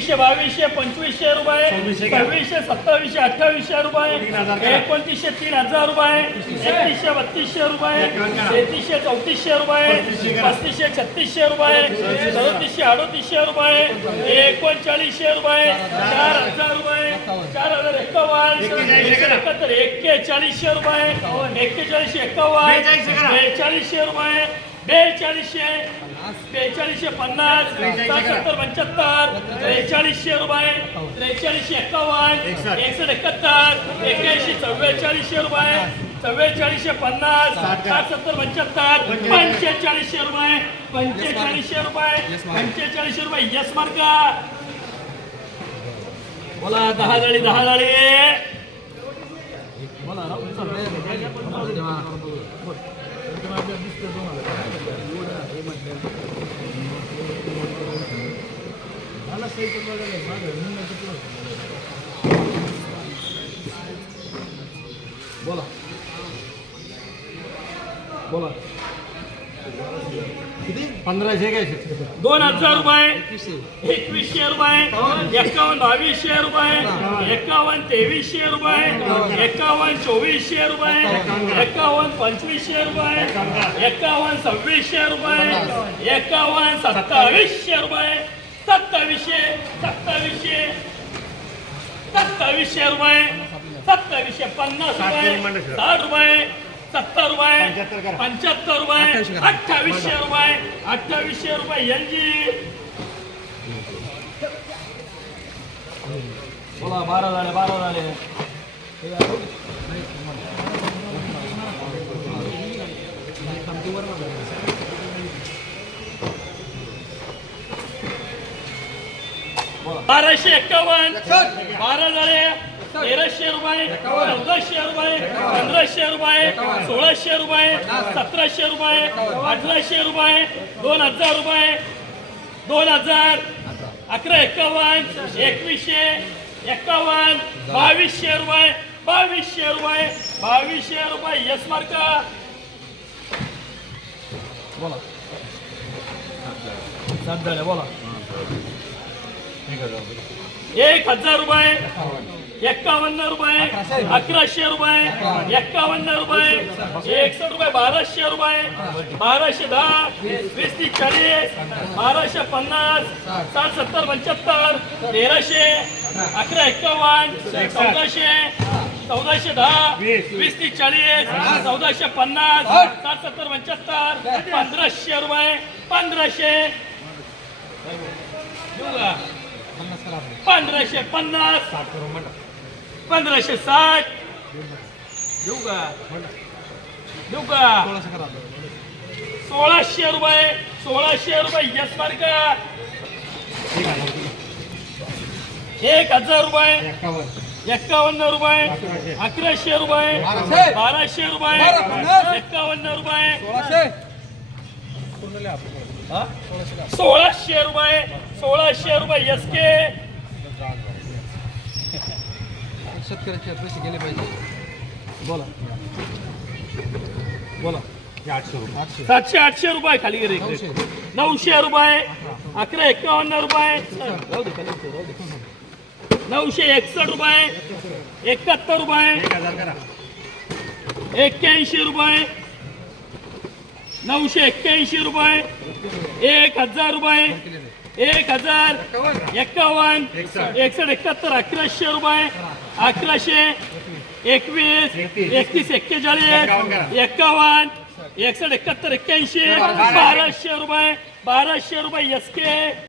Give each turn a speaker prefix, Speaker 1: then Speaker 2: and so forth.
Speaker 1: एकवीसशे बावीसशे पंचवीसशे रुपये सव्वीसशे सत्तावीसशे अठ्ठावीसशे रुपये एकोणतीसशे तीन हजार रुपये एकतीसशे बत्तीसशे रुपये तेहतीसशे चौतीसशे रुपये पस्तीसशे छत्तीसशे रुपये सदतीसशे अडतीसशे रुपये एकोणचाळीसशे रुपये चार हजार रुपये चार हजार एक्कावन्न एकशे एकाहत्तर एक्केचाळीसशे रुपये एक्केचाळीसशे एक्कावन्न बेचाळीसशे रुपये बेचाळीसशे बेचाळीसशे पन्नास सात सत्तर पंच्याहत्तर त्रेचाळीसशे रुपये त्रेचाळीसशे एक्कावन्न एकसष्ट. एकाहत्तर एक्याऐंशी चव्वेचाळीसशे रुपये चव्वेचाळीसशे पन्नास साठ सत्तर पंच्याहत्तर पंचेचाळीसशे रुपये पंचेचाळीसशे रुपये पंचेचाळीसशे रुपये. यस मार्का. बोला दहा जाळी दहा जाळी.
Speaker 2: बोला बोला. किती पंधराशे
Speaker 1: दोन हजार रुपये एकवीसशे रुपये एकावन्न बावीसशे रुपये एकावन्न तेवीसशे रुपये एकावन्न चोवीसशे रुपये एकावन्न पंचवीसशे रुपये एकावन्न सव्वीसशे रुपये एकावन्न सत्तावीसशे रुपये सत्तावीसशे सत्तावीसशे सत्तावीसशे रुपये सत्तावीसशे पन्नास रुपये साठ रुपये सत्तर रुपये पंच्याहत्तर रुपये अठ्ठावीसशे रुपये अठ्ठावीसशे रुपये एल जी. बोला बारा झाले बारा झाले. बाराशे एक्कावन्न बारा झाले. तेराशे रुपये चौदाशे रुपये पंधराशे रुपये सोळाशे रुपये सतराशे रुपये अठराशे रुपये दोन हजार रुपये दोन हजार. अकरा एक्कावन्न एकवीसशे एक्कावन्न बावीसशे रुपये बावीसशे रुपये बावीसशे रुपये. यस मार्का बोला. सात झाले बोला. एक हजार रुपये एक्कावन्न रुपये अकराशे रुपये एक्कावन्न रुपये एकसष्ट रुपये बाराशे रुपये बाराशे दहा वीस तीस चाळीस बाराशे पन्नास साठ सत्तर पंच्याहत्तर तेराशे अकरा एक्कावन्न चौदाशे चौदाशे दहा वीस तीस चाळीस चौदाशे पन्नास सात सत्तर पंच्याहत्तर पंधराशे रुपये पंधराशे. पंधराशे पन्नास. पंधराशे साठ. देऊ का? देऊ का? सोळाशे रुपये सोळाशे रुपये यस मार्का एक हजार रुपये एक्कावन्न रुपये अकराशे. रुपये बाराशे. रुपये एक्कावन्न रुपये? सोळाशे रुपये सोळाशे रुपये एस के
Speaker 2: शेतकऱ्याचे पैसे गेले पाहिजे. बोला. बोला. आठशे रुपये. आठशे.
Speaker 1: सातशे आठशे रुपये खाली गेले. नऊशे. रुपये अकरा एक्कावन्न रुपये. नऊशे एकसष्ट रुपये एकाहत्तर रुपये. एक्क्याऐंशी रुपये. नऊशे एक्क्याऐंशी रुपये एक हजार रुपये एक हजार एक्कावन्न एकसष्ट एकाहत्तर अकराशे रुपये अकराशे एकवीस एकतीस एक्केचाळीस एक्कावन्न एकसष्ट एकाहत्तर एक्क्याऐंशी बाराशे रुपये बाराशे रुपये एस के